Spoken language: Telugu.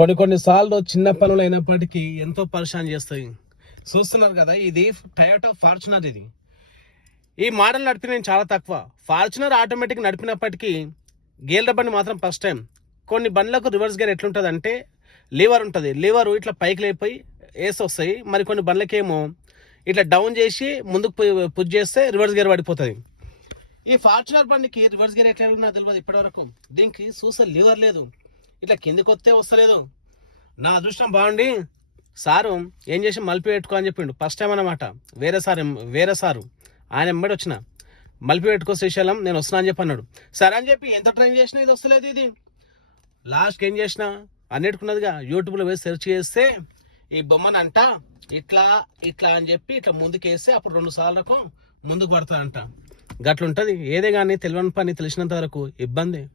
కొన్ని కొన్ని సార్లు చిన్న పనులు అయినప్పటికీ ఎంతో పరిశాన్ చేస్తాయి. చూస్తున్నారు కదా ఇది టయోటా ఫార్చునర్ ఇది. ఈ మోడల్ నడిపి నేను చాలా తక్కువ. ఫార్చునర్ ఆటోమేటిక్ నడిపినప్పటికీ గేర్ల బండి మాత్రం ఫస్ట్ టైం కొన్ని బండ్లకు రివర్స్ గేర్ ఎట్లుంటుంది లీవర్ ఉంటుంది. లీవర్ ఇట్లా పైకి లేపోయి వేసి వస్తాయి. మరి కొన్ని బండ్లకేమో ఇట్లా డౌన్ చేసి ముందుకు పుజ్ చేస్తే రివర్స్ గేర్ పడిపోతుంది. ఈ ఫార్చునర్ బండికి రివర్స్ గేర్ ఎట్లా నాకు తెలియదు ఇప్పటివరకు. దీనికి చూసే లివర్ లేదు. ఇట్లా కిందికి వస్తే వస్తలేదు. నా అదృష్టం బాగుండి సారు ఏం చేసి మలిపి పెట్టుకో అని చెప్పిండు. ఫస్ట్ టైం అన్నమాట. వేరే సార్ వేరే సారు. ఆయన ఎంబడి వచ్చిన. మలిపి పెట్టుకో శ్రీశైలం నేను వస్తున్నా అని చెప్పి అన్నాడు. సరే అని చెప్పి ఎంత ట్రైన్ చేసినా ఇది వస్తలేదు ఇది. లాస్ట్కి ఏం చేసిన? అన్నిటికున్నదిగా యూట్యూబ్లో వేసి సెర్చ్ చేస్తే ఈ బొమ్మను అంట ఇట్లా ఇట్లా అని చెప్పి ఇట్లా ముందుకు వేస్తే అప్పుడు రెండు సార్లకు ముందుకు పడుతుందంట. గట్లుంటుంది. ఏదే కానీ తెలియని పని తెలిసినంత వరకు ఇబ్బంది.